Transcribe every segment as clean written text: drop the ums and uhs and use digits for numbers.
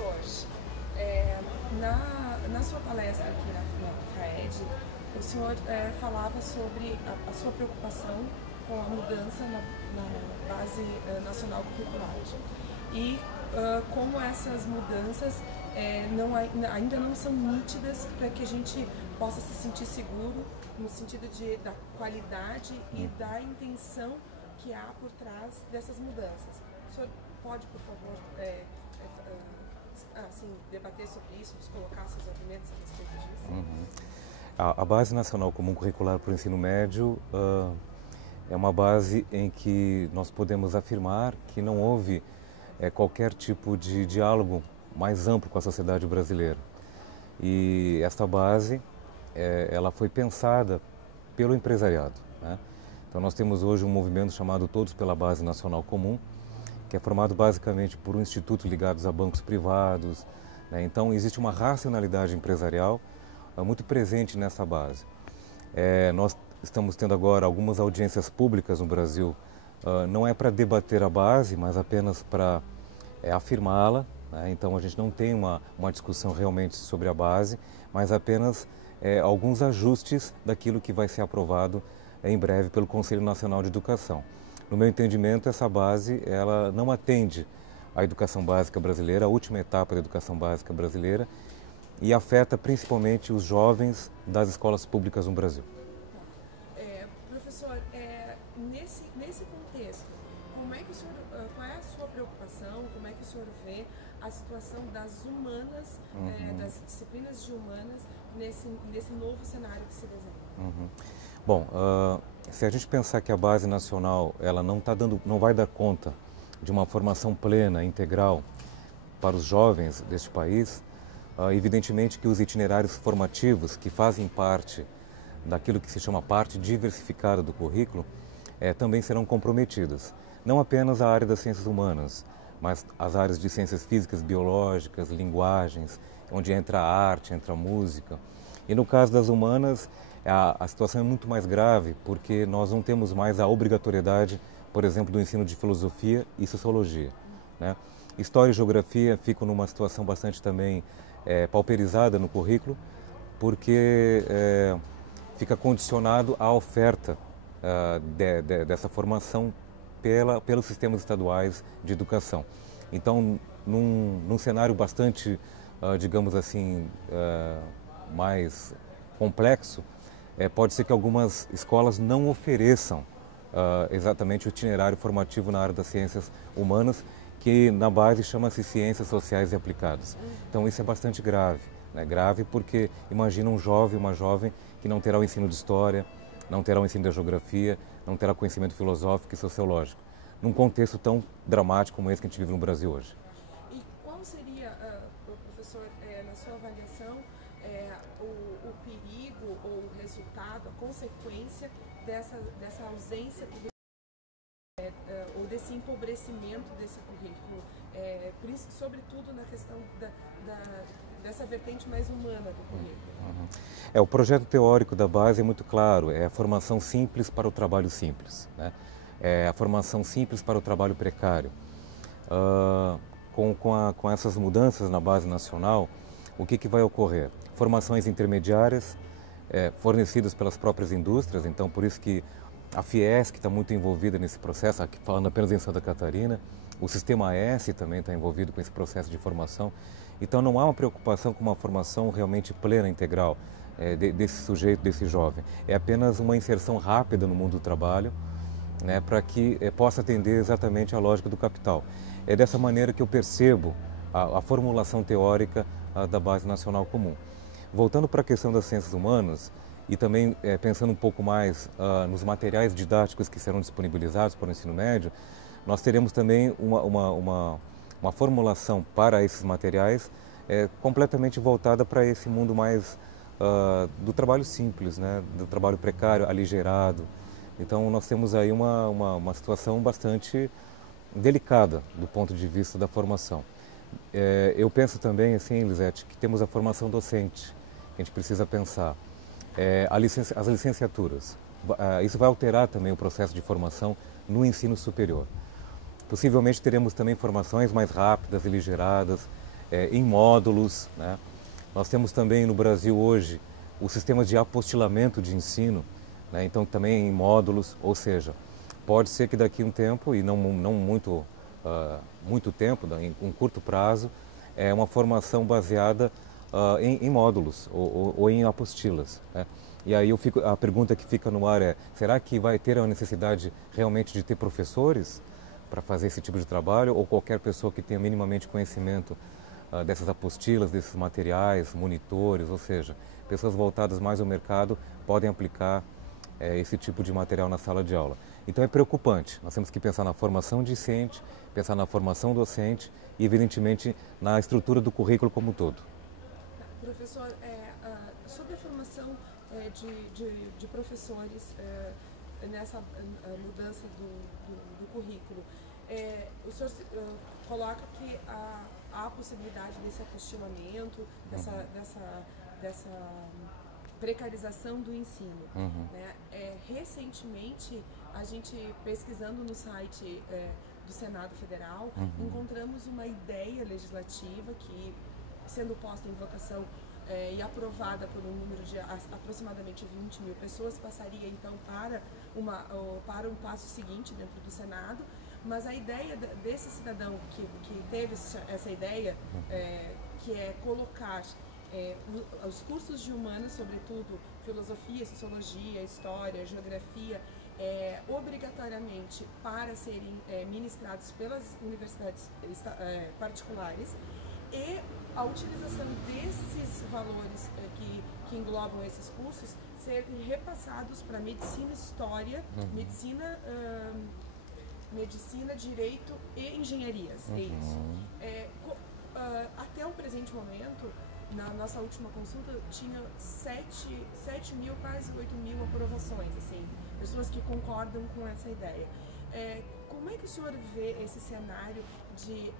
Professor, na sua palestra aqui na FAED, o senhor falava sobre a sua preocupação com a mudança na base nacional curricular e como essas mudanças ainda não são nítidas para que a gente possa se sentir seguro no sentido da qualidade e da intenção que há por trás dessas mudanças. O senhor pode, por favor, debater sobre isso, nos colocar seus argumentos a respeito disso? A Base Nacional Comum Curricular para o Ensino Médio é uma base em que nós podemos afirmar que não houve qualquer tipo de diálogo mais amplo com a sociedade brasileira. E esta base, ela foi pensada pelo empresariado, né? Então nós temos hoje um movimento chamado Todos pela Base Nacional Comum, que é formado basicamente por um instituto ligados a bancos privados, né? Então existe uma racionalidade empresarial muito presente nessa base. Nós estamos tendo agora algumas audiências públicas no Brasil, não é para debater a base, mas apenas para afirmá-la, né? Então a gente não tem uma discussão realmente sobre a base, mas apenas alguns ajustes daquilo que vai ser aprovado em breve pelo Conselho Nacional de Educação. No meu entendimento, essa base ela não atende à educação básica brasileira, a última etapa da educação básica brasileira, e afeta principalmente os jovens das escolas públicas no Brasil. Professor, nesse contexto, qual é a sua preocupação, como é que o senhor vê a situação das humanas, das disciplinas de humanas nesse novo cenário que se desenha? Bom, se a gente pensar que a Base Nacional ela não vai dar conta de uma formação plena, integral para os jovens deste país, evidentemente que os itinerários formativos que fazem parte daquilo que se chama parte diversificada do currículo também serão comprometidos. Não apenas a área das ciências humanas, mas as áreas de ciências físicas, biológicas, linguagens, onde entra a arte, entra a música. E no caso das humanas, a situação é muito mais grave, porque nós não temos mais a obrigatoriedade, por exemplo, do ensino de filosofia e sociologia, né? História e geografia ficam numa situação bastante também pauperizada no currículo, porque fica condicionado à oferta dessa formação pelos sistemas estaduais de educação. Então, num cenário bastante, digamos assim, mais complexo, pode ser que algumas escolas não ofereçam exatamente o itinerário formativo na área das ciências humanas, que na base chama-se Ciências Sociais e Aplicadas. Então isso é bastante grave, né? Grave porque imagina um jovem, uma jovem que não terá o ensino de história, não terá o ensino da geografia, não terá conhecimento filosófico e sociológico, num contexto tão dramático como esse que a gente vive no Brasil hoje. E qual seria, professor, na sua avaliação, o perigo ou o resultado, a consequência dessa ausência ou desse empobrecimento desse currículo, sobretudo na questão dessa vertente mais humana do currículo? O projeto teórico da base é muito claro, é a formação simples para o trabalho simples, né? É a formação simples para o trabalho precário. Com essas mudanças na base nacional, o que vai ocorrer? Formações intermediárias fornecidas pelas próprias indústrias, então por isso que a Fiesc está muito envolvida nesse processo, aqui falando apenas em Santa Catarina, o Sistema S também está envolvido com esse processo de formação. Então não há uma preocupação com uma formação realmente plena, integral desse sujeito, desse jovem. É apenas uma inserção rápida no mundo do trabalho, né, para que possa atender exatamente à lógica do capital. É dessa maneira que eu percebo a formulação teórica da Base Nacional Comum. Voltando para a questão das ciências humanas, e também pensando um pouco mais nos materiais didáticos que serão disponibilizados para o ensino médio, nós teremos também uma formulação para esses materiais completamente voltada para esse mundo mais do trabalho simples, né, do trabalho precário, aligerado. Então nós temos aí uma situação bastante delicada do ponto de vista da formação. Eu penso também, assim, Elisete, que temos a formação docente, que a gente precisa pensar. As licenciaturas. Isso vai alterar também o processo de formação no ensino superior. Possivelmente teremos também formações mais rápidas, aligeradas, em módulos, né? Nós temos também no Brasil hoje o sistema de apostilamento de ensino, né? Então também em módulos, ou seja, pode ser que daqui a um tempo, e não muito, muito tempo, em um curto prazo, uma formação baseada em módulos ou em apostilas, né? E aí a pergunta que fica no ar é, será que vai ter a necessidade realmente de ter professores para fazer esse tipo de trabalho, ou qualquer pessoa que tenha minimamente conhecimento dessas apostilas, desses materiais, monitores, ou seja, pessoas voltadas mais ao mercado podem aplicar esse tipo de material na sala de aula. Então é preocupante, nós temos que pensar na formação discente, pensar na formação docente e, evidentemente, na estrutura do currículo como um todo. Professor, sobre a formação de professores nessa mudança do currículo, o senhor coloca que há possibilidade desse apostilamento, dessa precarização do ensino. Né? Recentemente, a gente pesquisando no site do Senado Federal, encontramos uma ideia legislativa que, sendo posta em votação e aprovada por um número de aproximadamente 20 mil pessoas, passaria então para um passo seguinte dentro do Senado. Mas a ideia desse cidadão que teve essa ideia, que é colocar os cursos de humanas, sobretudo filosofia, sociologia, história, geografia, obrigatoriamente para serem ministrados pelas universidades particulares, e a utilização desses valores que englobam esses cursos serem repassados para medicina, história, medicina, direito e engenharias. É isso. Até o presente momento, na nossa última consulta, tinha 7 mil, quase 8 mil aprovações, assim, pessoas que concordam com essa ideia. Como é que o senhor vê esse cenário de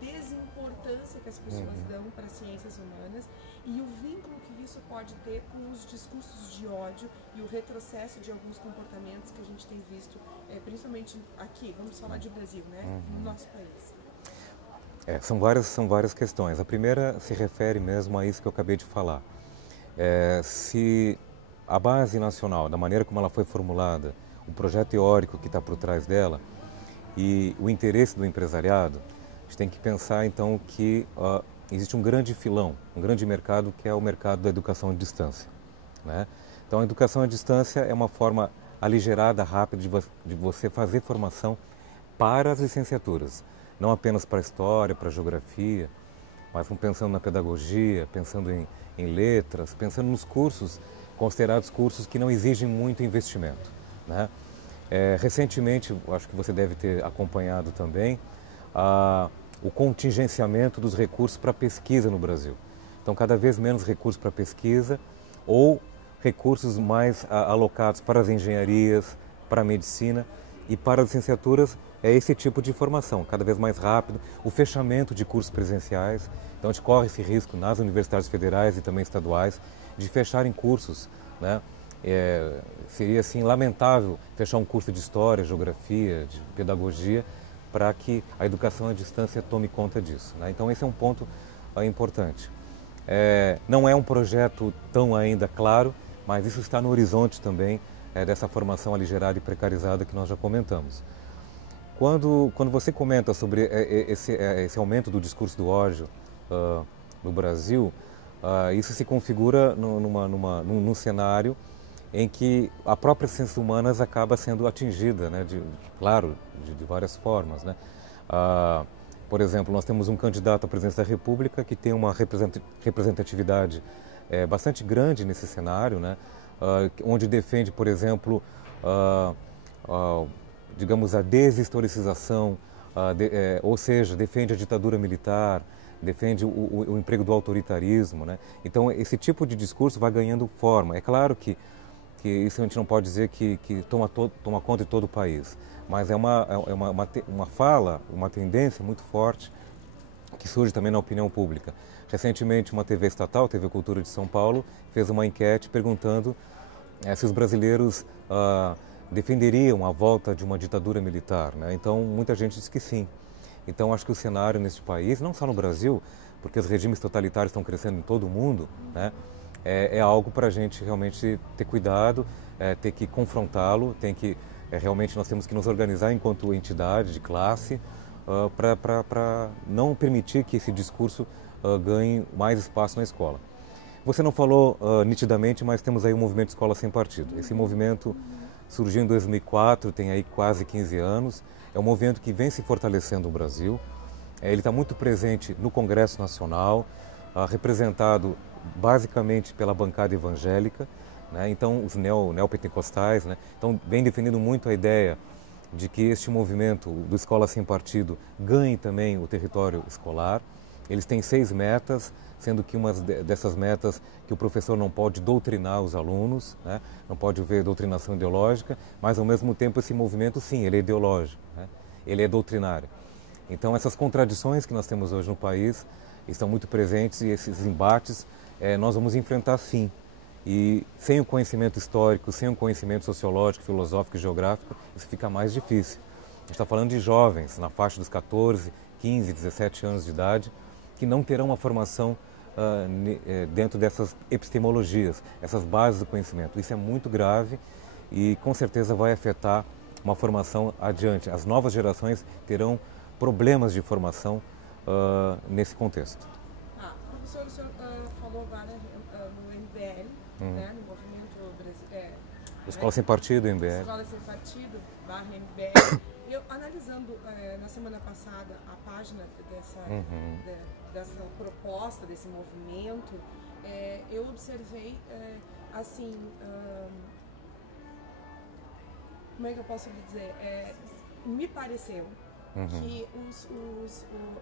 desimportância que as pessoas dão para as ciências humanas e o vínculo que isso pode ter com os discursos de ódio e o retrocesso de alguns comportamentos que a gente tem visto, principalmente aqui, vamos falar de Brasil, né, no nosso país? São várias questões. A primeira se refere mesmo a isso que eu acabei de falar. Se a base nacional, da maneira como ela foi formulada, o projeto teórico que está por trás dela e o interesse do empresariado, a gente tem que pensar então que existe um grande filão, um grande mercado, que é o mercado da educação à distância, né? Então a educação à distância é uma forma aligerada, rápida de você fazer formação para as licenciaturas, não apenas para a história, para a geografia, mas pensando na pedagogia, pensando em letras, pensando nos cursos considerados cursos que não exigem muito investimento, né? Recentemente, acho que você deve ter acompanhado também, o contingenciamento dos recursos para pesquisa no Brasil. Então, cada vez menos recursos para pesquisa ou recursos mais alocados para as engenharias, para a medicina e para as licenciaturas. É esse tipo de formação, cada vez mais rápido, o fechamento de cursos presenciais. Então, a gente corre esse risco nas universidades federais e também estaduais de fecharem cursos, né? Seria, assim, lamentável fechar um curso de história, geografia, de pedagogia, para que a educação à distância tome conta disso, né? Então esse é um ponto importante. Não é um projeto tão ainda claro, mas isso está no horizonte também dessa formação aligerada e precarizada que nós já comentamos. Quando você comenta sobre esse aumento do discurso do ódio no Brasil, isso se configura num cenário em que a própria ciências humanas acaba sendo atingida, né, de várias formas, né? Por exemplo, nós temos um candidato à presidência da República que tem uma representatividade bastante grande nesse cenário, né? Onde defende, por exemplo, digamos, a deshistoricização, ou seja, defende a ditadura militar, defende o emprego do autoritarismo, né? Então, esse tipo de discurso vai ganhando forma. É claro que isso a gente não pode dizer que toma conta de todo o país, mas é uma fala, uma tendência muito forte que surge também na opinião pública. Recentemente, uma TV estatal, TV Cultura de São Paulo, fez uma enquete perguntando se os brasileiros defenderiam a volta de uma ditadura militar, né? Então, muita gente diz que sim. Então, acho que o cenário neste país, não só no Brasil, porque os regimes totalitários estão crescendo em todo o mundo, né? É algo para a gente realmente ter cuidado, ter que confrontá-lo, realmente nós temos que nos organizar enquanto entidade de classe para não permitir que esse discurso ganhe mais espaço na escola. Você não falou nitidamente, mas temos aí o movimento Escola Sem Partido. Esse movimento surgiu em 2004, tem aí quase 15 anos. É um movimento que vem se fortalecendo no Brasil. Ele está muito presente no Congresso Nacional, representado basicamente pela bancada evangélica, né? Então os neopentecostais, né? Então vem defendendo muito a ideia de que este movimento do Escola Sem Partido ganhe também o território escolar. Eles têm 6 metas, sendo que uma dessas metas que o professor não pode doutrinar os alunos, né? Não pode haver doutrinação ideológica, mas ao mesmo tempo esse movimento sim, ele é ideológico, né? Ele é doutrinário. Então essas contradições que nós temos hoje no país estão muito presentes e esses embates nós vamos enfrentar sim. E sem o conhecimento histórico, sem o conhecimento sociológico, filosófico e geográfico, isso fica mais difícil. A gente está falando de jovens na faixa dos 14, 15, 17 anos de idade, que não terão uma formação dentro dessas epistemologias, essas bases do conhecimento. Isso é muito grave e com certeza vai afetar uma formação adiante. As novas gerações terão problemas de formação nesse contexto. Professor, o senhor falou agora no MBL, né, no movimento brasileiro. Escola Sem Partido, MBL. Escola Sem Partido, /MBL. Eu, analisando na semana passada a página dessa proposta, desse movimento, eu observei, assim, como é que eu posso lhe dizer? Me pareceu que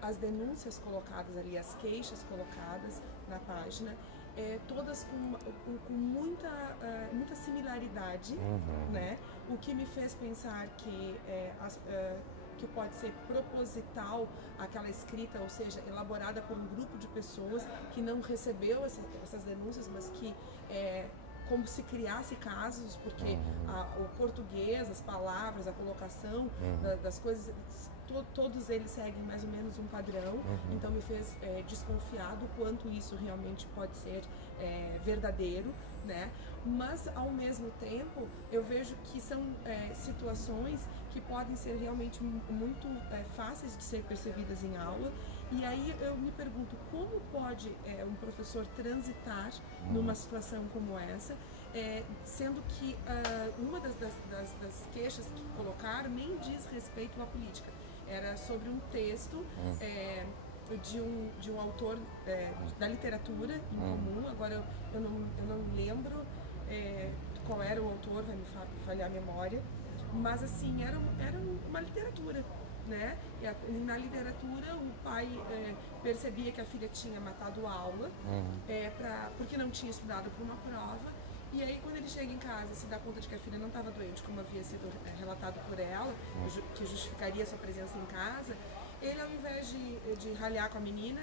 as denúncias colocadas ali, as queixas colocadas na página, todas com muita similaridade, né? O que me fez pensar que pode ser proposital aquela escrita, ou seja, elaborada por um grupo de pessoas que não recebeu essas denúncias, mas que como se criasse casos, porque o português, as palavras, a colocação das coisas, todos eles seguem mais ou menos um padrão, então me fez desconfiar do quanto isso realmente pode ser verdadeiro, né? Mas ao mesmo tempo eu vejo que são situações que podem ser realmente muito fáceis de ser percebidas em aula. E aí eu me pergunto como pode um professor transitar numa situação como essa, sendo que uma das queixas que colocaram nem diz respeito à política. Era sobre um texto de um autor da literatura em comum. Agora eu não lembro qual era o autor, vai me falhar a memória, mas assim, era uma literatura, né? E na literatura o pai percebia que a filha tinha matado a aula porque não tinha estudado para uma prova, e aí quando ele chega em casa e se dá conta de que a filha não estava doente, como havia sido relatado por ela, que justificaria sua presença em casa, ele, ao invés de ralhar com a menina,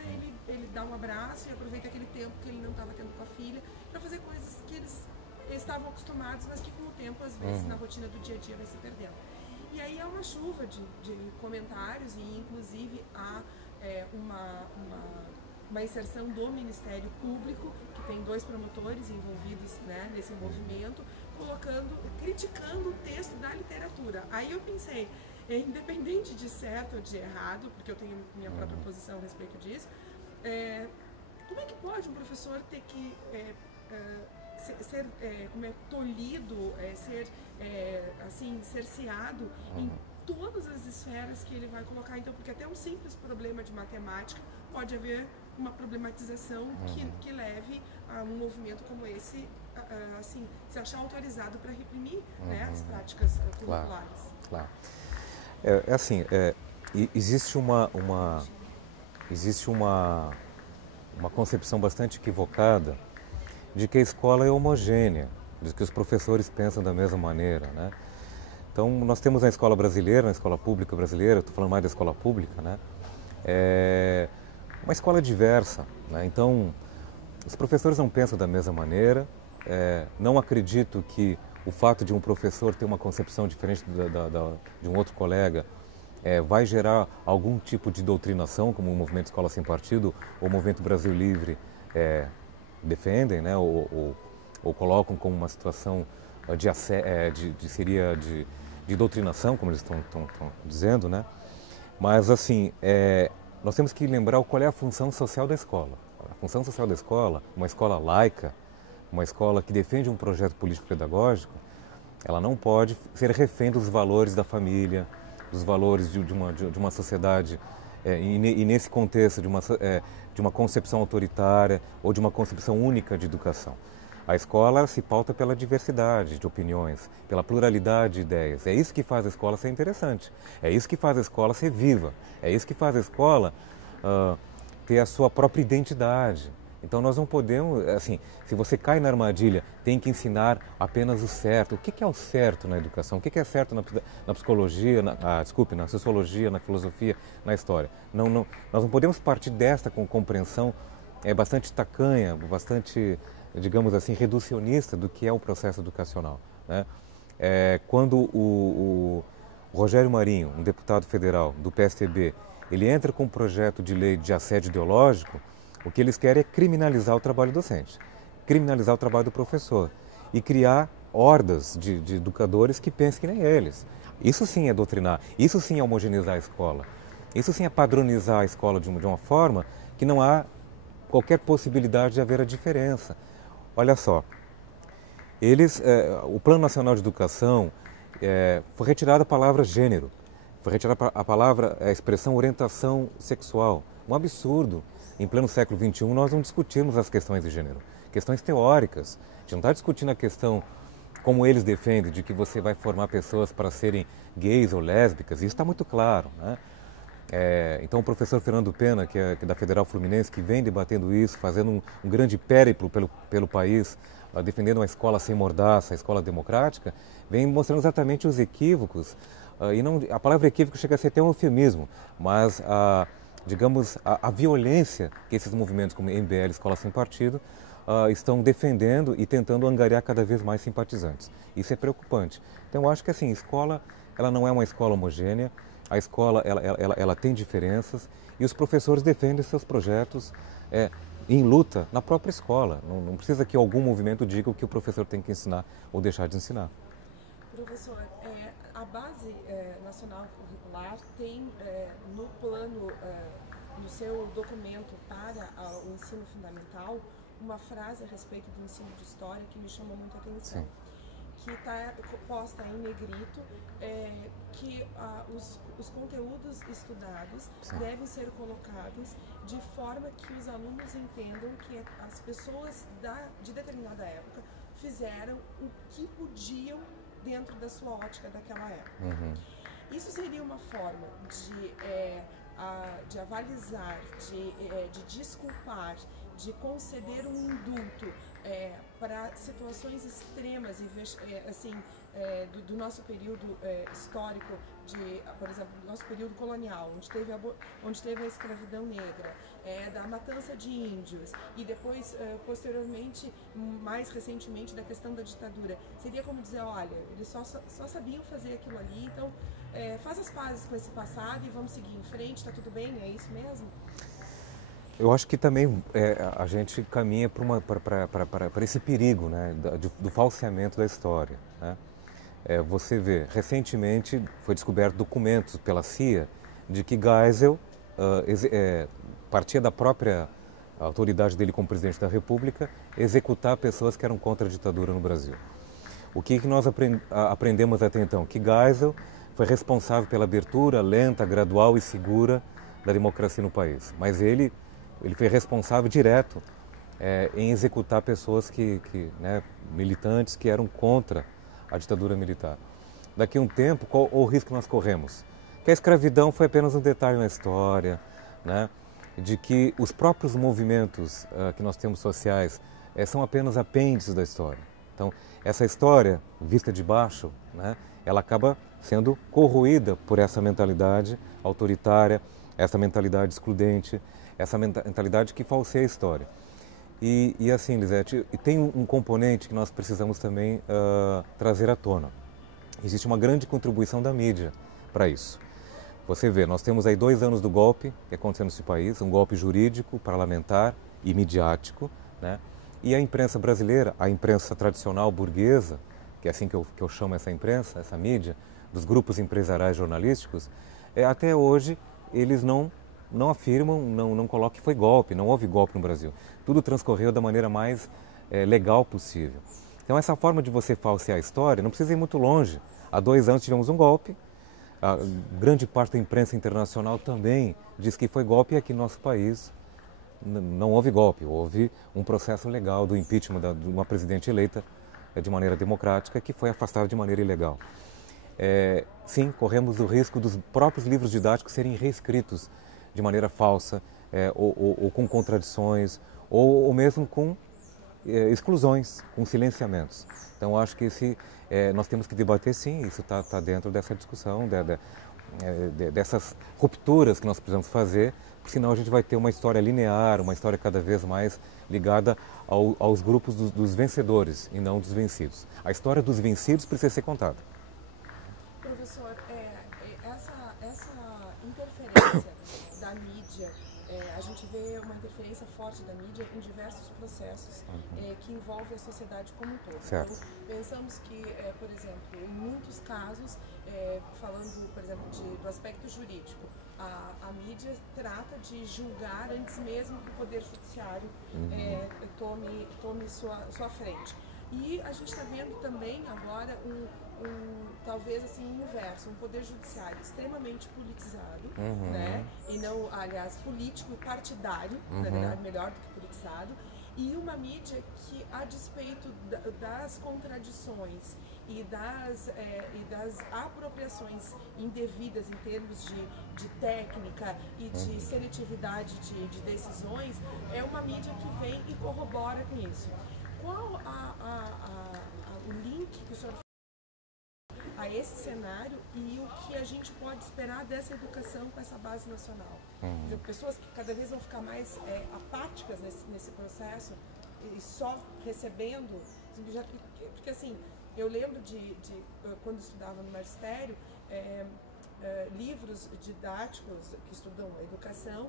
ele dá um abraço e aproveita aquele tempo que ele não estava tendo com a filha para fazer coisas que eles estavam acostumados, mas que com o tempo, às vezes, na rotina do dia a dia vai se perdendo. E aí há uma chuva de comentários e, inclusive, há uma inserção do Ministério Público, que tem 2 promotores envolvidos, né, nesse movimento, criticando o texto da literatura. Aí eu pensei, independente de certo ou de errado, porque eu tenho minha própria posição a respeito disso, como é que pode um professor ter que ser tolhido, ser assim, cerceado em todas as esferas que ele vai colocar? Então, porque até um simples problema de matemática pode haver uma problematização que leve a um movimento como esse, assim, se achar autorizado para reprimir, né, as práticas curriculares. Claro. Assim, existe uma concepção bastante equivocada de que a escola é homogênea, de que os professores pensam da mesma maneira, né? Então, nós temos na escola brasileira, na escola pública brasileira, estou falando mais da escola pública, né? Uma escola diversa, né? Então, os professores não pensam da mesma maneira. Não acredito que o fato de um professor ter uma concepção diferente de um outro colega vai gerar algum tipo de doutrinação, como o Movimento Escola Sem Partido ou o Movimento Brasil Livre defendem, né, ou colocam como uma situação de doutrinação, como eles estão dizendo, né? Mas, assim, nós temos que lembrar qual é a função social da escola. A função social da escola, uma escola laica, uma escola que defende um projeto político-pedagógico, ela não pode ser refém dos valores da família, dos valores de uma sociedade, e nesse contexto de uma concepção autoritária ou de uma concepção única de educação. A escola se pauta pela diversidade de opiniões, pela pluralidade de ideias. É isso que faz a escola ser interessante, é isso que faz a escola ser viva, é isso que faz a escola ter a sua própria identidade. Então nós não podemos, assim, se você cai na armadilha, tem que ensinar apenas o certo. O que é o certo na educação? O que é certo na psicologia, na sociologia, na filosofia, na história? Nós não podemos partir desta compreensão bastante tacanha, bastante, digamos assim, reducionista do que é o processo educacional, né? Quando o Rogério Marinho, um deputado federal do PSDB, ele entra com um projeto de lei de assédio ideológico, o que eles querem é criminalizar o trabalho docente, criminalizar o trabalho do professor e criar hordas de educadores que pensem que nem eles. Isso sim é doutrinar, isso sim é homogeneizar a escola, isso sim é padronizar a escola de uma forma que não há qualquer possibilidade de haver a diferença. Olha só, o Plano Nacional de Educação foi retirada a palavra gênero, foi retirada a expressão orientação sexual, um absurdo. Em pleno século XXI, nós não discutimos as questões de gênero, questões teóricas. A gente não está discutindo a questão, como eles defendem, de que você vai formar pessoas para serem gays ou lésbicas. Isso está muito claro, né? Então, o professor Fernando Pena, que é da Federal Fluminense, que vem debatendo isso, fazendo um grande périplo pelo país, defendendo uma escola sem mordaça, a escola democrática, vem mostrando exatamente os equívocos. A palavra equívoco chega a ser até um eufemismo, mas digamos, a violência que esses movimentos como MBL, Escola Sem Partido, estão defendendo e tentando angariar cada vez mais simpatizantes. Isso é preocupante. Então, eu acho que assim, a escola ela não é uma escola homogênea, a escola ela tem diferenças e os professores defendem seus projetos em luta na própria escola. Não precisa que algum movimento diga o que o professor tem que ensinar ou deixar de ensinar. Professor, a Base Nacional Curricular tem no plano, no seu documento para o ensino fundamental, uma frase a respeito do ensino de história que me chamou muita atenção. Sim. Que está posta em negrito, que os conteúdos estudados Sim. devem ser colocados de forma que os alunos entendam que as pessoas de determinada época fizeram o que podiam dentro da sua ótica daquela época. Uhum. Isso seria uma forma de avalizar, de desculpar, de conceder um indulto para situações extremas do nosso período histórico, por exemplo, do nosso período colonial, onde teve a escravidão negra, da matança de índios e depois, posteriormente, mais recentemente, da questão da ditadura. Seria como dizer, olha, eles só sabiam fazer aquilo ali, então faz as pazes com esse passado e vamos seguir em frente, está tudo bem, é isso mesmo? Eu acho que também a gente caminha para esse perigo, né, do falseamento da história, né? Você vê, recentemente foi descoberto documentos pela CIA de que Geisel partia da própria autoridade dele como presidente da República executar pessoas que eram contra a ditadura no Brasil. O que nós aprendemos até então? Que Geisel foi responsável pela abertura lenta, gradual e segura da democracia no país, mas ele foi responsável direto em executar pessoas militantes que eram contra a ditadura militar. Daqui a um tempo, qual o risco que nós corremos? Que a escravidão foi apenas um detalhe na história, né? De que os próprios movimentos que nós temos sociais são apenas apêndices da história. Então, essa história, vista de baixo, né, ela acaba sendo corroída por essa mentalidade autoritária, essa mentalidade excludente, essa mentalidade que falseia a história. E assim, Lisete, tem um componente que nós precisamos também trazer à tona. Existe uma grande contribuição da mídia para isso. Você vê, nós temos aí 2 anos do golpe que aconteceu nesse país, um golpe jurídico, parlamentar e midiático, né? E a imprensa brasileira, a imprensa tradicional burguesa, que é assim que eu chamo essa imprensa, essa mídia, dos grupos empresariais jornalísticos, até hoje eles não afirmam, não colocam que foi golpe, não houve golpe no Brasil. Tudo transcorreu da maneira mais legal possível. Então essa forma de você falsear a história não precisa ir muito longe. Há 2 anos tivemos um golpe, a grande parte da imprensa internacional também diz que foi golpe, e aqui no nosso país não houve golpe, houve um processo legal do impeachment de uma presidente eleita de maneira democrática que foi afastada de maneira ilegal. Sim, corremos o risco dos próprios livros didáticos serem reescritos de maneira falsa, ou com contradições, ou mesmo com exclusões, com silenciamentos. Então, acho que nós temos que debater, sim, isso está dentro dessa discussão, dessas rupturas que nós precisamos fazer, porque senão a gente vai ter uma história linear, uma história cada vez mais ligada aos grupos dos vencedores e não dos vencidos. A história dos vencidos precisa ser contada. Professor, essa interferência da mídia, a gente vê uma interferência forte da mídia em diversos processos que envolvem a sociedade como um todo. Certo. Então, pensamos que, por exemplo, em muitos casos, falando, por exemplo, do aspecto jurídico, a mídia trata de julgar antes mesmo que o Poder Judiciário tome sua frente. E a gente está vendo também agora talvez assim, inverso, um poder judiciário extremamente politizado, né? E não, aliás, político e partidário, na verdade, melhor do que politizado, e uma mídia que, a despeito das contradições e das apropriações indevidas em termos de técnica e de seletividade de decisões, é uma mídia que vem e corrobora com isso. Qual o link que o senhor a esse cenário e o que a gente pode esperar dessa educação com essa base nacional? Dizer, pessoas que cada vez vão ficar mais apáticas nesse processo e só recebendo, porque assim, eu lembro de quando estudava no magistério, livros didáticos que estudam a educação,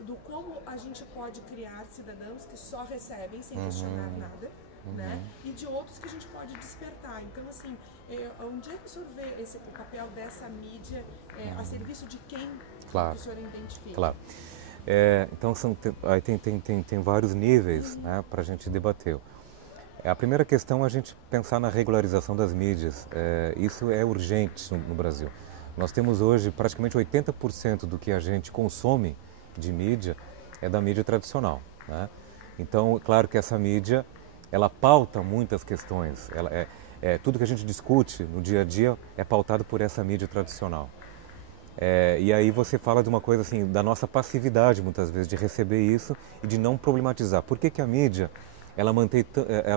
do como a gente pode criar cidadãos que só recebem sem questionar nada, né? E de outros que a gente pode despertar. Então, assim, onde é que o senhor vê o papel dessa mídia a serviço de quem claro. o senhor identifica? Claro. Então, aí tem vários níveis, né, para a gente debater. A primeira questão é a gente pensar na regularização das mídias. Isso é urgente no Brasil. Nós temos hoje praticamente 80% do que a gente consome de mídia é da mídia tradicional, né? Então, claro que essa mídia, ela pauta muitas questões. Tudo que a gente discute no dia a dia é pautado por essa mídia tradicional. E aí você fala de uma coisa assim, da nossa passividade muitas vezes, de receber isso e de não problematizar. Por que a mídia ela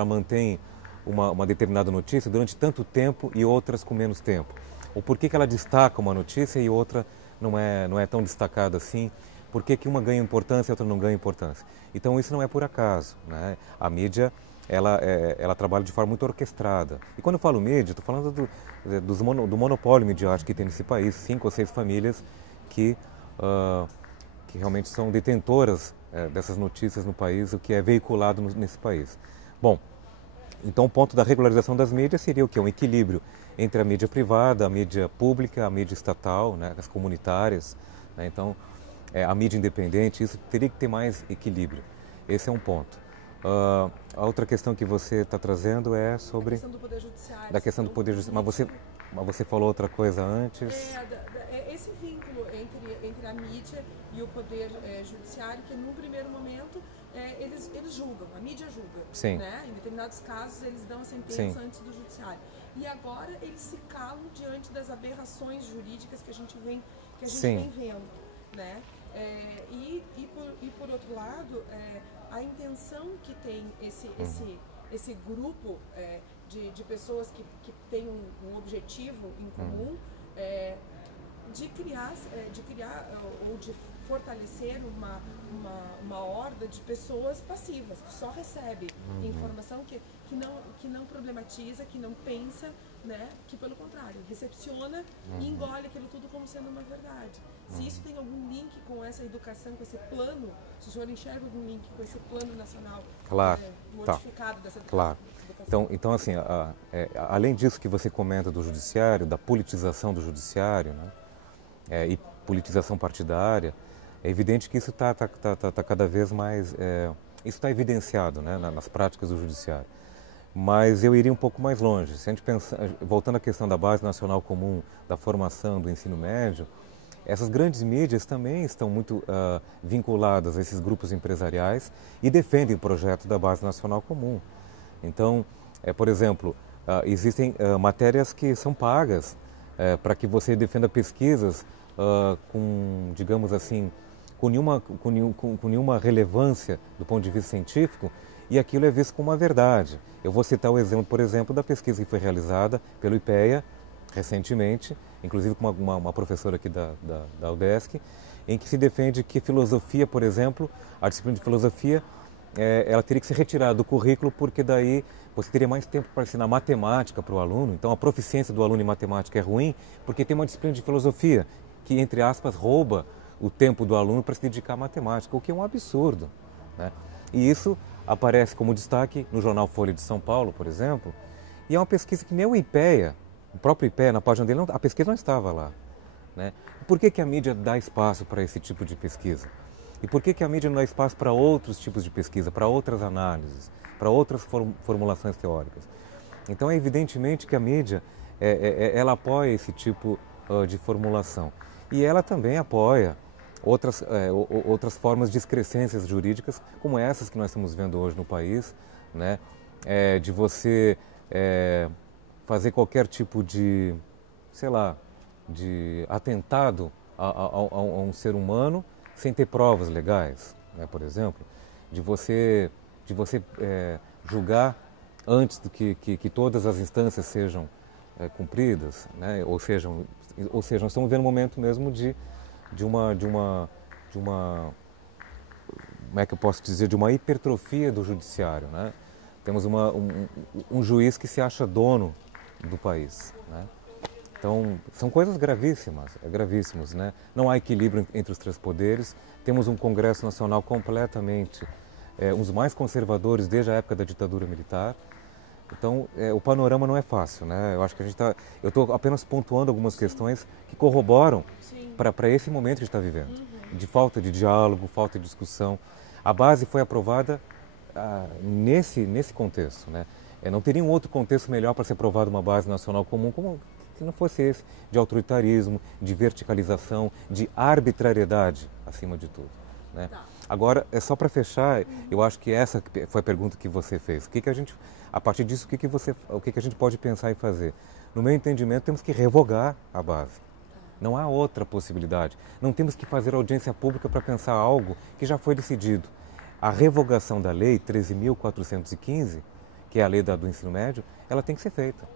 mantém uma determinada notícia durante tanto tempo e outras com menos tempo? Ou por que ela destaca uma notícia e outra não é tão destacada assim? Por que uma ganha importância e outra não ganha importância? Então isso não é por acaso, né? A mídia ela trabalha de forma muito orquestrada. E quando eu falo mídia, estou falando do monopólio midiático que tem nesse país, 5 ou 6 famílias que realmente são detentoras dessas notícias no país, o que é veiculado nesse país. Bom, então o ponto da regularização das mídias seria o quê? Um equilíbrio entre a mídia privada, a mídia pública, a mídia estatal, né, as comunitárias, né? Então, a mídia independente, isso teria que ter mais equilíbrio. Esse é um ponto. A outra questão que você está trazendo é sobre... A questão do Poder Judiciário. Da questão do Poder Judiciário. Mas você falou outra coisa antes. Esse vínculo entre a mídia e o Poder Judiciário, que num primeiro momento eles julgam, a mídia julga. Sim. Né? Em determinados casos eles dão a sentença Sim. antes do Judiciário. E agora eles se calam diante das aberrações jurídicas que a gente vem vendo. Né? E por outro lado, a intenção que tem esse grupo de pessoas que têm um objetivo em comum de criar ou de fortalecer uma horda de pessoas passivas, que só recebe informação que não problematiza, que não pensa, né? Que pelo contrário, recepciona e engole aquilo tudo como sendo uma verdade. Se isso tem algum link com essa educação, com esse plano, se o senhor enxerga algum link com esse plano nacional modificado dessa educação? Claro. Então assim, além disso que você comenta do judiciário, da politização do judiciário, né, e politização partidária, é evidente que isso está cada vez mais, isso está evidenciado, né, nas práticas do judiciário. Mas eu iria um pouco mais longe. Se a gente pensar, voltando à questão da Base Nacional Comum, da formação do ensino médio, essas grandes mídias também estão muito vinculadas a esses grupos empresariais e defendem o projeto da Base Nacional Comum. Então, por exemplo, existem matérias que são pagas para que você defenda pesquisas com, digamos assim, com nenhuma relevância do ponto de vista científico, e aquilo é visto como uma verdade. Eu vou citar o exemplo, por exemplo, da pesquisa que foi realizada pelo IPEA recentemente, inclusive com uma professora aqui da UDESC, em que se defende que filosofia, por exemplo, a disciplina de filosofia, ela teria que ser retirada do currículo, porque daí você teria mais tempo para ensinar matemática para o aluno. Então a proficiência do aluno em matemática é ruim, porque tem uma disciplina de filosofia que, entre aspas, rouba o tempo do aluno para se dedicar à matemática, o que é um absurdo, né? E isso aparece como destaque no jornal Folha de São Paulo, por exemplo, e é uma pesquisa que nem o IPEA, o próprio IPEA, na página dele, a pesquisa não estava lá, né? Por que a mídia dá espaço para esse tipo de pesquisa? E por que a mídia não dá espaço para outros tipos de pesquisa, para outras análises, para outras formulações teóricas? Então, é evidentemente que a mídia, ela apoia esse tipo de formulação. E ela também apoia outras formas de excrescências jurídicas, como essas que nós estamos vendo hoje no país, né? De você fazer qualquer tipo de, sei lá, de atentado a um ser humano sem ter provas legais, né? Por exemplo, de você julgar antes do que todas as instâncias sejam cumpridas, né? Ou seja, nós estamos vendo um momento mesmo de uma, como é que eu posso dizer, de uma hipertrofia do judiciário, né? Temos um juiz que se acha dono do país, né? Então, são coisas gravíssimas, né? Não há equilíbrio entre os três poderes. Temos um Congresso Nacional completamente, um dos mais conservadores desde a época da ditadura militar. Então, o panorama não é fácil, né? Eu acho que eu estou apenas pontuando algumas questões que corroboram para esse momento que a gente está vivendo, de falta de diálogo, falta de discussão. A base foi aprovada nesse contexto, né? Não teria um outro contexto melhor para ser aprovada uma base nacional comum, se não fosse esse, de autoritarismo, de verticalização, de arbitrariedade, acima de tudo, né? Agora, só para fechar, eu acho que essa foi a pergunta que você fez. A partir disso, o que a gente pode pensar e fazer? No meu entendimento, temos que revogar a base. Não há outra possibilidade. Não temos que fazer audiência pública para pensar algo que já foi decidido. A revogação da lei 13.415, que é a lei do ensino médio, ela tem que ser feita,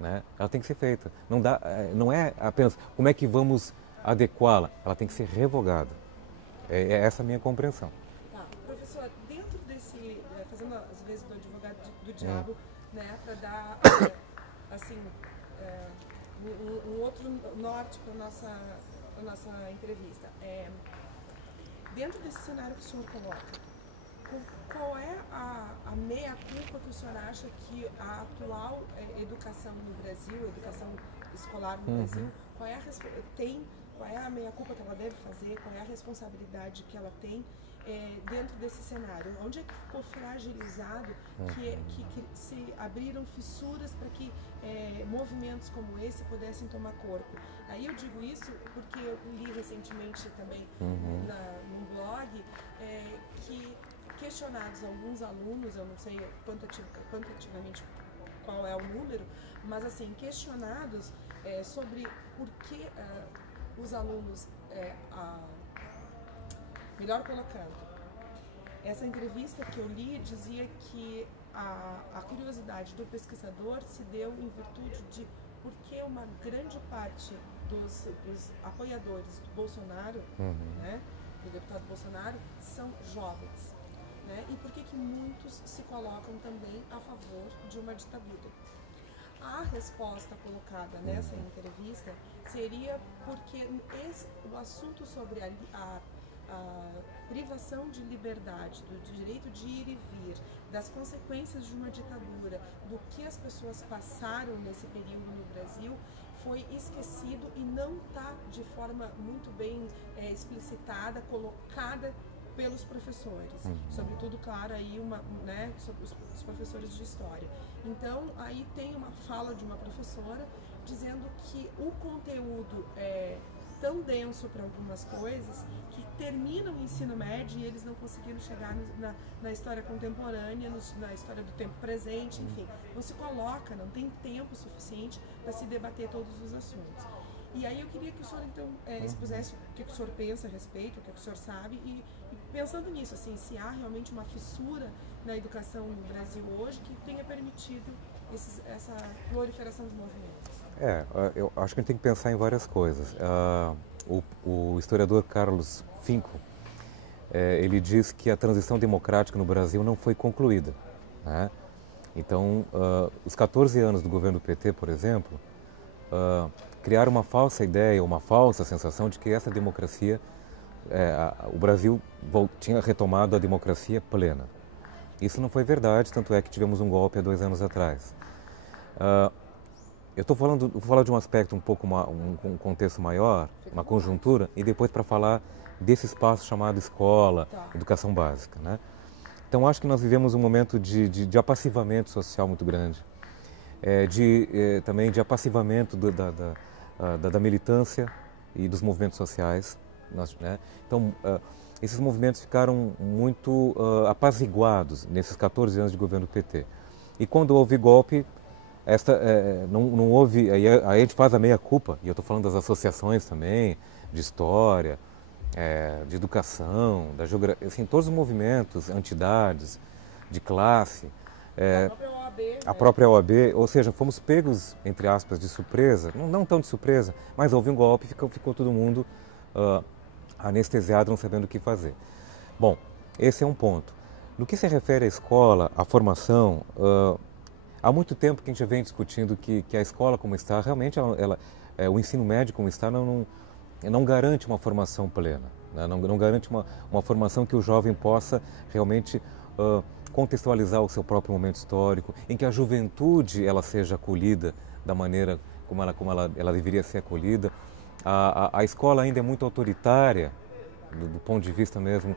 né? Ela tem que ser feita. Não é apenas como é que vamos adequá-la, ela tem que ser revogada. É essa a minha compreensão. Tá. Professor, dentro desse, fazendo às vezes do advogado do diabo, né, para dar assim, um outro norte para nossa entrevista, dentro desse cenário que o senhor coloca, qual é a meia-culpa que o senhor acha que a atual educação no Brasil, a educação escolar no Brasil, qual é a meia-culpa que ela deve fazer, qual é a responsabilidade que ela tem dentro desse cenário? Onde é que ficou fragilizado, que se abriram fissuras para que movimentos como esse pudessem tomar corpo? Aí eu digo isso porque eu li recentemente também num blog que, questionados alguns alunos, eu não sei quantitativamente qual é o número, mas assim, questionados sobre por que os alunos, melhor colocando, essa entrevista que eu li dizia que a curiosidade do pesquisador se deu em virtude de porque uma grande parte dos apoiadores do Bolsonaro, né, do deputado Bolsonaro, são jovens. Né? E por que muitos se colocam também a favor de uma ditadura? A resposta colocada nessa entrevista seria porque o assunto sobre a privação de liberdade, do direito de ir e vir, das consequências de uma ditadura, do que as pessoas passaram nesse período no Brasil, foi esquecido e não está de forma muito bem explicitada, colocada pelos professores, sobretudo, claro, aí sobre os professores de história. Então, aí tem uma fala de uma professora dizendo que o conteúdo é tão denso para algumas coisas que termina o ensino médio e eles não conseguiram chegar na história contemporânea, na história do tempo presente, enfim. Não se coloca, não tem tempo suficiente para se debater todos os assuntos. E aí eu queria que o senhor, então, expusesse o que o senhor pensa a respeito, o que o senhor sabe, e pensando nisso, assim, se há realmente uma fissura na educação no Brasil hoje que tenha permitido essa proliferação de movimentos. Eu acho que a gente tem que pensar em várias coisas. O historiador Carlos Finco, ele diz que a transição democrática no Brasil não foi concluída, né? Então, os 14 anos do governo do PT, por exemplo, criaram uma falsa ideia, uma falsa sensação de que essa democracia, o Brasil tinha retomado a democracia plena. Isso não foi verdade, tanto é que tivemos um golpe há 2 anos atrás. Eu vou falar de um aspecto um pouco, um contexto maior, uma conjuntura, e depois para falar desse espaço chamado escola, educação básica, né? Então acho que nós vivemos um momento de apassivamento social muito grande, também de apassivamento da militância e dos movimentos sociais, né? Então, esses movimentos ficaram muito apaziguados nesses 14 anos de governo do PT. E quando houve golpe, não houve, aí a gente faz a meia-culpa, e eu estou falando das associações também, de história, de educação, da geografia, assim, todos os movimentos, entidades, de classe, a própria OAB, ou seja, fomos pegos, entre aspas, de surpresa, não tão de surpresa, mas houve um golpe e ficou todo mundo anestesiado, não sabendo o que fazer. Bom, esse é um ponto. No que se refere à escola, à formação, há muito tempo que a gente vem discutindo que a escola como está, realmente o ensino médio como está não garante uma formação plena, né? Não garante uma formação que o jovem possa realmente contextualizar o seu próprio momento histórico, em que a juventude ela seja acolhida da maneira como ela deveria ser acolhida. A escola ainda é muito autoritária, do ponto de vista mesmo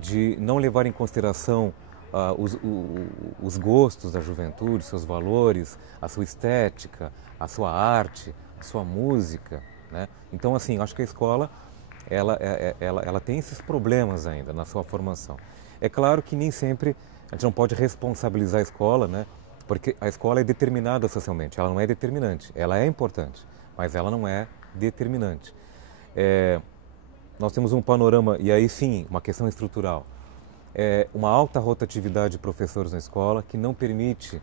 de não levar em consideração os gostos da juventude, seus valores, a sua estética, a sua arte, a sua música, né? Então, assim, acho que a escola ela tem esses problemas ainda na sua formação. É claro que nem sempre a gente não pode responsabilizar a escola, né? Porque a escola é determinada socialmente, ela não é determinante, ela é importante, mas ela não é determinante. Nós temos um panorama, e aí sim, uma questão estrutural, uma alta rotatividade de professores na escola que não permite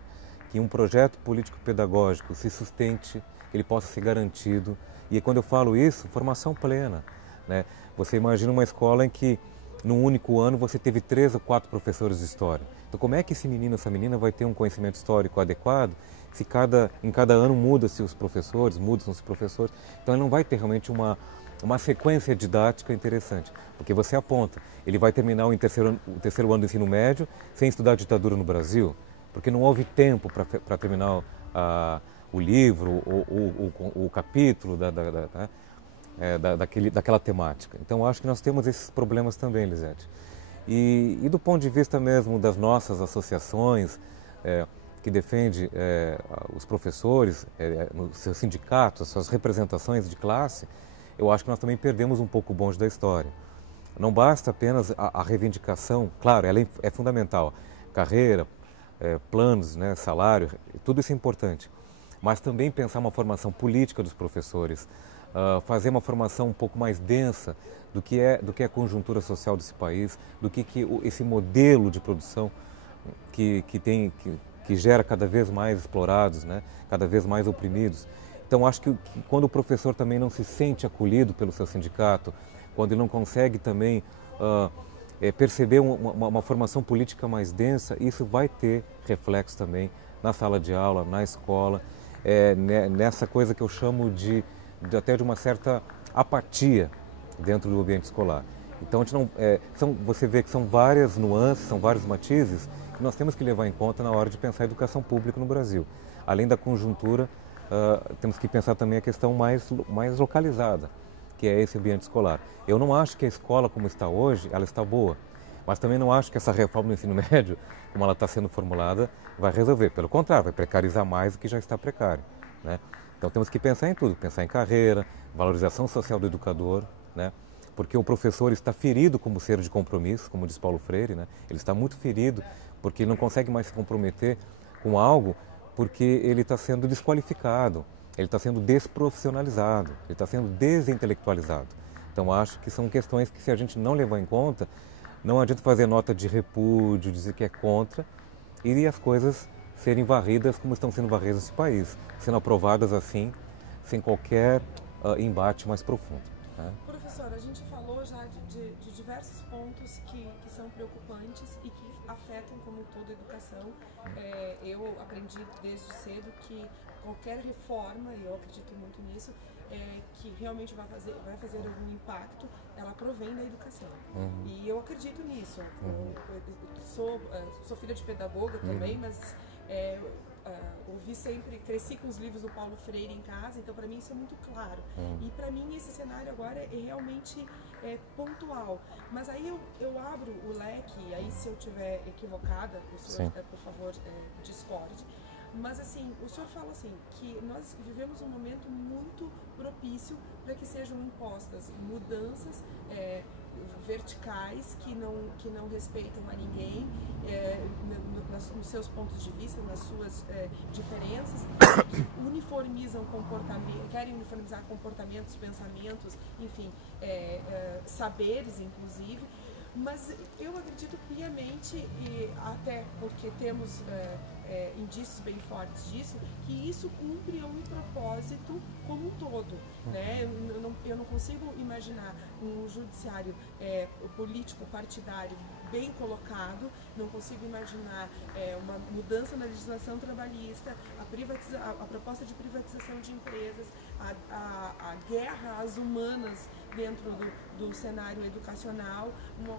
que um projeto político-pedagógico se sustente, que ele possa ser garantido. E quando eu falo isso, formação plena, né? Você imagina uma escola em que, num único ano, você teve 3 ou 4 professores de história. Então, como é que esse menino, essa menina vai ter um conhecimento histórico adequado se em cada ano mudam-se os professores? Então, ele não vai ter realmente uma sequência didática interessante, porque você aponta, ele vai terminar o terceiro ano do ensino médio sem estudar a ditadura no Brasil, porque não houve tempo para terminar o livro, o capítulo daquela temática. Então, acho que nós temos esses problemas também, Lisete. E do ponto de vista mesmo das nossas associações, que defende os professores, nos seus sindicatos, as suas representações de classe, eu acho que nós também perdemos um pouco o bonde da história. Não basta apenas a reivindicação, claro, ela é fundamental, carreira, planos, né, salário, tudo isso é importante, mas também pensar uma formação política dos professores, fazer uma formação um pouco mais densa do que é a conjuntura social desse país, do que esse modelo de produção que gera cada vez mais explorados, né, cada vez mais oprimidos. Então, acho que quando o professor também não se sente acolhido pelo seu sindicato, quando ele não consegue também perceber uma formação política mais densa, isso vai ter reflexo também na sala de aula, na escola, nessa coisa que eu chamo até de uma certa apatia dentro do ambiente escolar. Então, a gente não, você vê que são várias nuances, são vários matizes que nós temos que levar em conta na hora de pensar a educação pública no Brasil. Além da conjuntura, temos que pensar também a questão mais localizada, que é esse ambiente escolar. Eu não acho que a escola como está hoje, ela está boa, mas também não acho que essa reforma do ensino médio, como ela está sendo formulada, vai resolver. Pelo contrário, vai precarizar mais o que já está precário, né? Então temos que pensar em tudo, pensar em carreira, valorização social do educador, né? Porque o professor está ferido como ser de compromisso, como diz Paulo Freire, né? Ele está muito ferido porque ele não consegue mais se comprometer com algo porque ele está sendo desqualificado, ele está sendo desprofissionalizado, ele está sendo desintelectualizado. Então acho que são questões que, se a gente não levar em conta, não adianta fazer nota de repúdio, dizer que é contra e as coisas serem varridas como estão sendo varridas nesse país, sendo aprovadas assim, sem qualquer embate mais profundo, né? Professor, a gente falou já de diversos pontos que são preocupantes e que afetam, como toda a educação. Eu aprendi desde cedo que qualquer reforma, e eu acredito muito nisso, que realmente vai fazer algum impacto, ela provém da educação. E eu acredito nisso. Eu sou filha de pedagoga também, mas ouvi sempre, cresci com os livros do Paulo Freire em casa, então para mim isso é muito claro. E para mim esse cenário agora é realmente pontual. Mas aí eu abro o leque, aí se eu estiver equivocada, o senhor, por favor, discorde. Mas assim, o senhor fala assim, que nós vivemos um momento muito propício para que sejam impostas mudanças verticais que não respeitam a ninguém, nos seus pontos de vista, nas suas diferenças, uniformizam comportamento, querem uniformizar comportamentos, pensamentos, enfim, saberes inclusive. Mas eu acredito piamente, e até porque temos indícios bem fortes disso, que isso cumpre um propósito como um todo, né? Eu não consigo imaginar um judiciário político partidário bem colocado, não consigo imaginar uma mudança na legislação trabalhista, a proposta de privatização de empresas, a guerra às humanas dentro do cenário educacional,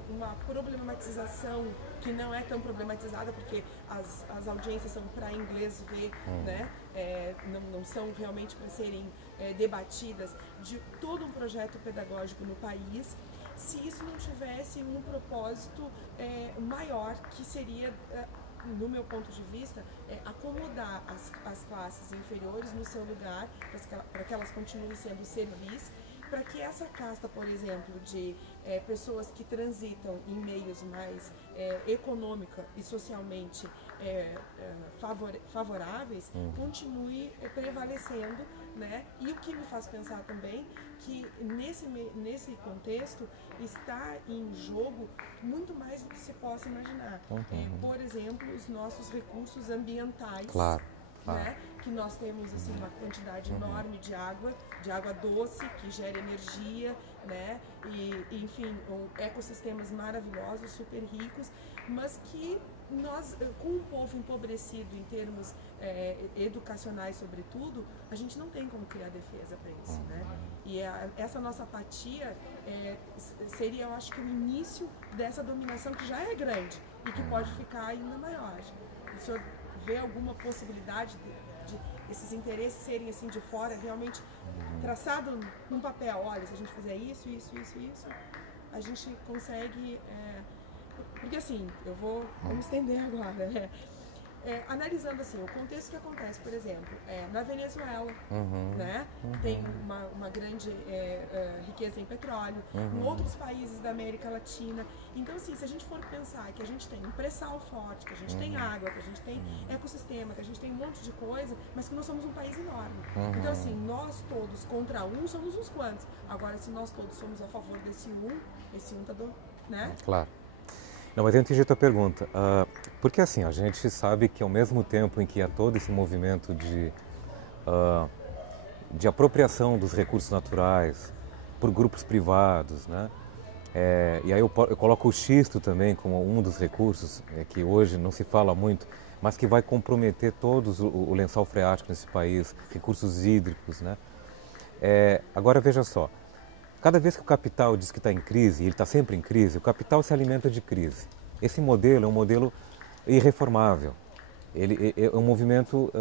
uma problematização que não é tão problematizada porque as audiências são para inglês ver, né? Não são realmente para serem debatidas, de todo um projeto pedagógico no país, se isso não tivesse um propósito maior, que seria, no meu ponto de vista, acomodar as classes inferiores no seu lugar, para que elas continuem sendo servis, para que essa casta, por exemplo, de pessoas que transitam em meios mais econômica e socialmente favoráveis, continue prevalecendo, né? E o que me faz pensar também que nesse contexto está em jogo muito mais do que se possa imaginar. Por exemplo, os nossos recursos ambientais. Claro. Né? Que nós temos assim, uma quantidade enorme de água doce, que gera energia, né? E enfim, ecossistemas maravilhosos, super ricos, mas que nós, com um povo empobrecido em termos educacionais sobretudo, a gente não tem como criar defesa para isso, né? E essa nossa apatia seria, eu acho que o início dessa dominação que já é grande e que pode ficar ainda maior. O senhor vê alguma possibilidade de esses interesses serem assim de fora, realmente traçado num papel? Olha, se a gente fizer isso, a gente consegue... porque assim, vamos estender agora, analisando assim, o contexto que acontece, por exemplo, na Venezuela, né? Tem uma grande riqueza em petróleo, em outros países da América Latina. Então, assim, se a gente for pensar que a gente tem um pré-sal forte, que a gente tem água, que a gente tem ecossistema, que a gente tem um monte de coisa, mas que nós somos um país enorme. Então, assim, nós todos contra um somos uns quantos. Agora, se nós todos somos a favor desse esse tá do, né? Claro. Não, mas eu entendi a tua pergunta. Porque assim, a gente sabe que ao mesmo tempo em que há todo esse movimento de apropriação dos recursos naturais por grupos privados, né? E aí eu coloco o xisto também como um dos recursos que hoje não se fala muito, mas que vai comprometer todos o lençol freático nesse país, recursos hídricos, né? Agora veja só, cada vez que o capital diz que está em crise, e ele está sempre em crise, o capital se alimenta de crise. Esse modelo é um modelo irreformável. Ele é um movimento,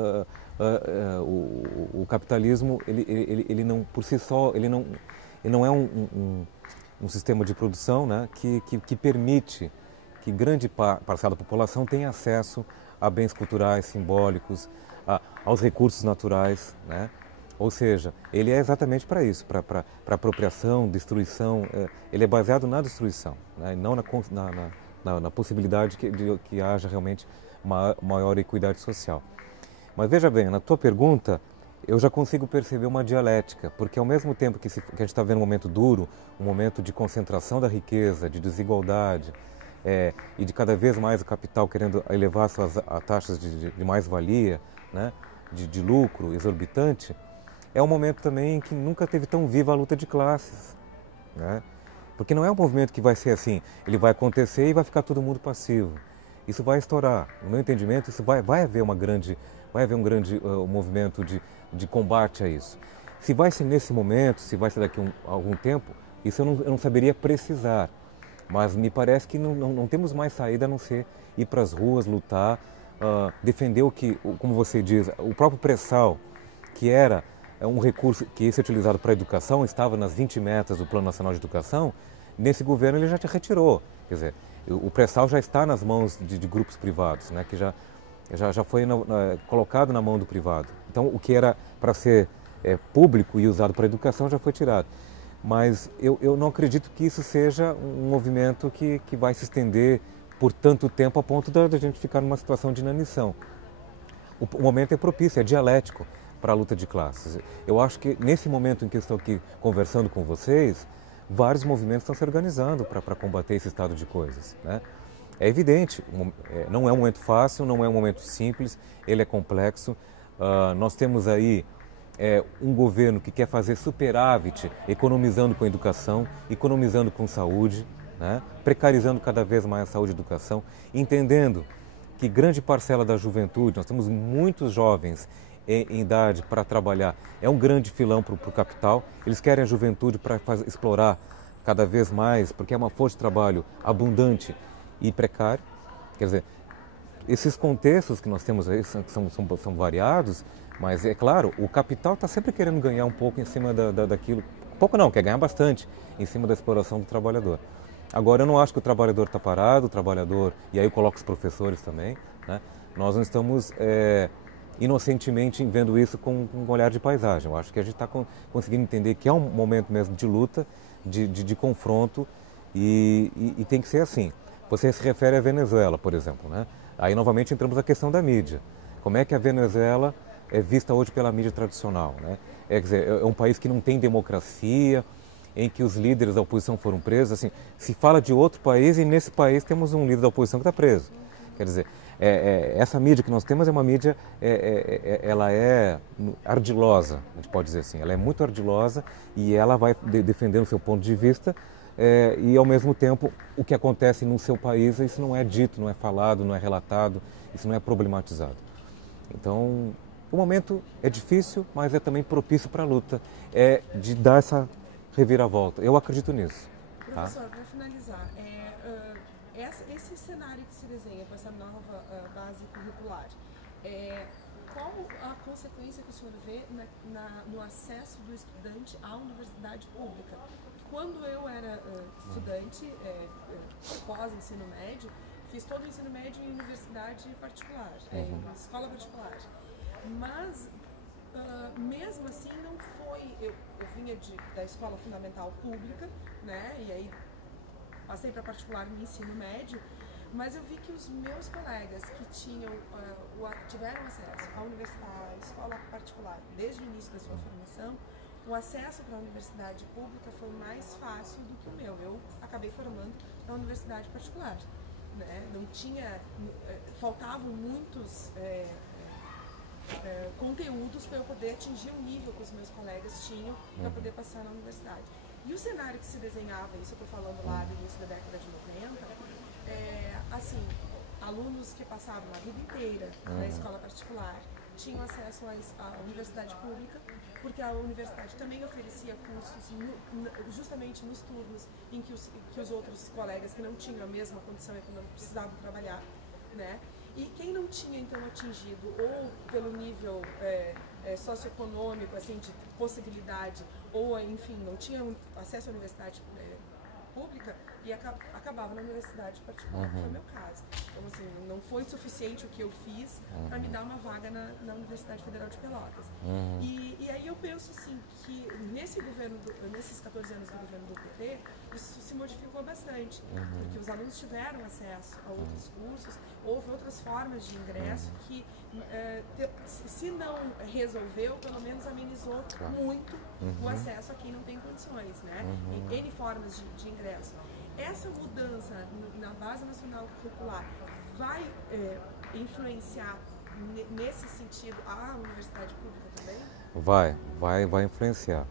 o capitalismo, ele não, por si só, ele não é um sistema de produção, né, que permite que grande parcela da população tenha acesso a bens culturais, simbólicos, aos recursos naturais, né? Ou seja, ele é exatamente para isso, para apropriação, destruição, ele é baseado na destruição, né? Não na possibilidade de que haja realmente maior equidade social. Mas veja bem, na tua pergunta, eu já consigo perceber uma dialética, porque ao mesmo tempo que a gente está vendo um momento duro, um momento de concentração da riqueza, de desigualdade, e de cada vez mais o capital querendo elevar suas taxas de mais-valia, né, de lucro exorbitante, é um momento também em que nunca teve tão viva a luta de classes, né? Porque não é um movimento que vai ser assim, ele vai acontecer e vai ficar todo mundo passivo. Isso vai estourar. No meu entendimento, isso vai haver um grande movimento de combate a isso. Se vai ser nesse momento, se vai ser daqui a algum tempo, isso eu não saberia precisar. Mas me parece que não temos mais saída a não ser ir para as ruas, lutar, defender o que, como você diz, o próprio pré-sal, que era um recurso que ia ser utilizado para a educação, estava nas 20 metas do Plano Nacional de Educação, nesse governo ele já te retirou. Quer dizer, o pré-sal já está nas mãos de grupos privados, né, que já foi colocado na mão do privado. Então, o que era para ser público e usado para a educação já foi tirado. Mas eu não acredito que isso seja um movimento que vai se estender por tanto tempo a ponto da gente ficar numa situação de inanição. O momento é propício, é dialético para a luta de classes. Eu acho que nesse momento em que eu estou aqui conversando com vocês, vários movimentos estão se organizando para combater esse estado de coisas, né? É evidente, não é um momento fácil, não é um momento simples, ele é complexo. Nós temos aí um governo que quer fazer superávit, economizando com educação, economizando com saúde, né? Precarizando cada vez mais a saúde e a educação, entendendo que grande parcela da juventude, nós temos muitos jovens em idade para trabalhar, é um grande filão para o capital. Eles querem a juventude para explorar cada vez mais, porque é uma força de trabalho abundante e precária. Quer dizer, esses contextos que nós temos aí são variados, mas é claro, o capital está sempre querendo ganhar um pouco em cima daquilo. Pouco não, quer ganhar bastante em cima da exploração do trabalhador. Agora, eu não acho que o trabalhador está parado, e aí eu coloco os professores também, né? Nós não estamos inocentemente vendo isso com um olhar de paisagem. Eu acho que a gente está conseguindo entender que é um momento mesmo de luta, de confronto, e tem que ser assim. Você se refere à Venezuela, por exemplo, né? Aí novamente entramos na questão da mídia. Como é que a Venezuela é vista hoje pela mídia tradicional, né? Quer dizer, é um país que não tem democracia, em que os líderes da oposição foram presos. Assim, se fala de outro país e nesse país temos um líder da oposição que está preso. Quer dizer, essa mídia que nós temos é uma mídia, ela é ardilosa, a gente pode dizer assim. Ela é muito ardilosa e ela vai defendendo o seu ponto de vista, e ao mesmo tempo o que acontece no seu país, isso não é dito, não é falado, não é relatado, isso não é problematizado. Então, o momento é difícil, mas é também propício para a luta, de dar essa reviravolta. Eu acredito nisso. Professor, para finalizar, esse cenário que se desenha com essa nova base curricular, qual a consequência que o senhor vê no acesso do estudante à universidade pública? Quando eu era estudante, pós-ensino médio, fiz todo o ensino médio em universidade particular, em escola particular. Mas, mesmo assim, não foi... Eu vinha da escola fundamental pública, né? E aí passei para particular no ensino médio, mas eu vi que os meus colegas que tiveram acesso à escola particular desde o início da sua formação, o acesso para a universidade pública foi mais fácil do que o meu. Eu acabei formando na universidade particular, né? Não tinha... faltavam muitos conteúdos para eu poder atingir o nível que os meus colegas tinham para poder passar na universidade. E o cenário que se desenhava, isso eu estou falando lá do início da década de 90, assim, alunos que passavam a vida inteira na escola particular tinham acesso à universidade pública, porque a universidade também oferecia cursos justamente nos turnos em que os outros colegas que não tinham a mesma condição econômica precisavam trabalhar, né? E quem não tinha então atingido, ou pelo nível socioeconômico, assim, de possibilidade, ou enfim, não tinha acesso à universidade pública, e acabava na universidade particular, que foi o meu caso. Então, assim, não foi suficiente o que eu fiz para me dar uma vaga na Universidade Federal de Pelotas. E aí eu penso, assim, que nesses 14 anos do governo do PT, isso se modificou bastante, porque os alunos tiveram acesso a outros cursos, houve outras formas de ingresso que, se não resolveu, pelo menos amenizou muito o acesso a quem não tem condições, né? Em N formas de ingresso. Essa mudança na base nacional curricular vai influenciar nesse sentido a universidade pública também? Vai influenciar.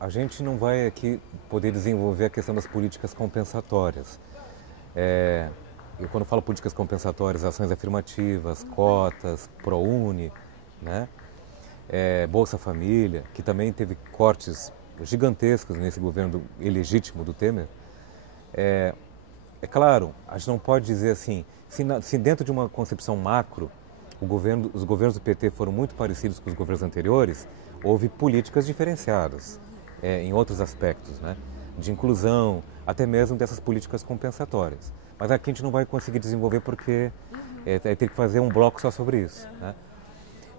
A gente não vai aqui poder desenvolver a questão das políticas compensatórias. Eu quando falo políticas compensatórias, ações afirmativas, cotas, ProUni, né? Bolsa Família, que também teve cortes gigantescos nesse governo ilegítimo do Temer. É claro, a gente não pode dizer assim, se dentro de uma concepção macro, os governos do PT foram muito parecidos com os governos anteriores, houve políticas diferenciadas em outros aspectos, né? De inclusão, até mesmo dessas políticas compensatórias. Mas aqui a gente não vai conseguir desenvolver porque tem que fazer um bloco só sobre isso, né?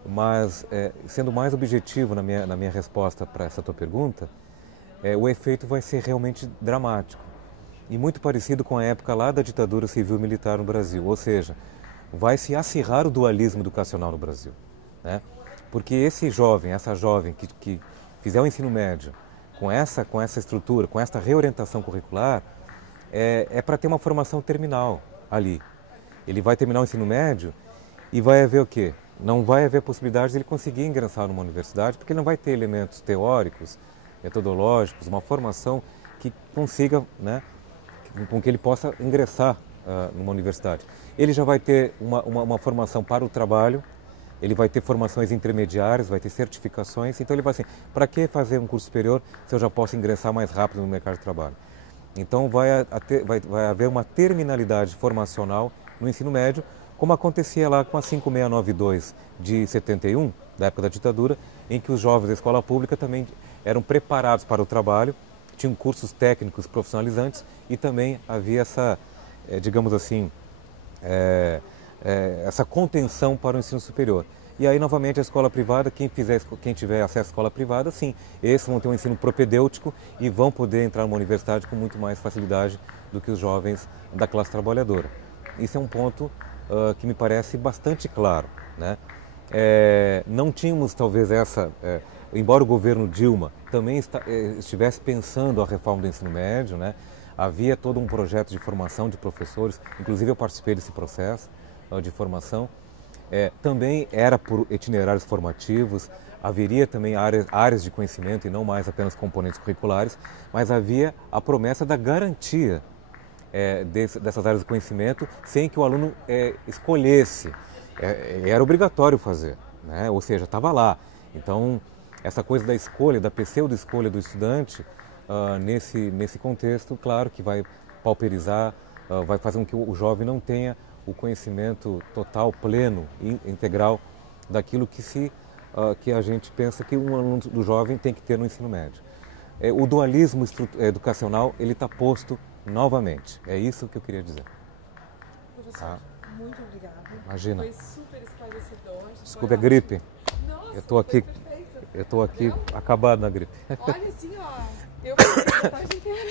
Mas, sendo mais objetivo na minha resposta para essa tua pergunta, o efeito vai ser realmente dramático. E muito parecido com a época lá da ditadura civil-militar no Brasil. Ou seja, vai se acirrar o dualismo educacional no Brasil, né? Porque essa jovem que fizer o ensino médio com essa estrutura, com essa reorientação curricular, para ter uma formação terminal ali. Ele vai terminar o ensino médio e vai haver o quê? Não vai haver possibilidade de ele conseguir ingressar numa universidade, porque ele não vai ter elementos teóricos, metodológicos, uma formação que consiga, né, com que ele possa ingressar numa universidade. Ele já vai ter uma formação para o trabalho, ele vai ter formações intermediárias, vai ter certificações, então ele vai assim, para que fazer um curso superior se eu já posso ingressar mais rápido no mercado de trabalho? Então vai haver uma terminalidade formacional no ensino médio, como acontecia lá com a 5692 de 71, da época da ditadura, em que os jovens da escola pública também eram preparados para o trabalho, tinham cursos técnicos profissionalizantes e também havia essa, digamos assim, essa contenção para o ensino superior. E aí, novamente, a escola privada, quem tiver acesso à escola privada, sim, esses vão ter um ensino propedêutico e vão poder entrar numa universidade com muito mais facilidade do que os jovens da classe trabalhadora. Isso é um ponto que me parece bastante claro, né? Não tínhamos, talvez, embora o governo Dilma também estivesse pensando a reforma do ensino médio, né? Havia todo um projeto de formação de professores, inclusive eu participei desse processo de formação. Também era por itinerários formativos, haveria também áreas de conhecimento e não mais apenas componentes curriculares, mas havia a promessa da garantia dessas áreas de conhecimento sem que o aluno escolhesse. Era obrigatório fazer, né? Ou seja, estava lá. Então, essa coisa da escolha, da pseudo-escolha do estudante, nesse contexto, claro que vai pauperizar, vai fazer com que o jovem não tenha o conhecimento total, pleno e integral daquilo que a gente pensa que um aluno do jovem tem que ter no ensino médio. O dualismo educacional, ele está posto novamente. É isso que eu queria dizer. Professor, muito obrigada. Imagina. Foi super esclarecedor. Desculpe a gripe. Nossa, eu estou aqui acabado na gripe. Olha assim, ó, eu fiquei a tarde inteira.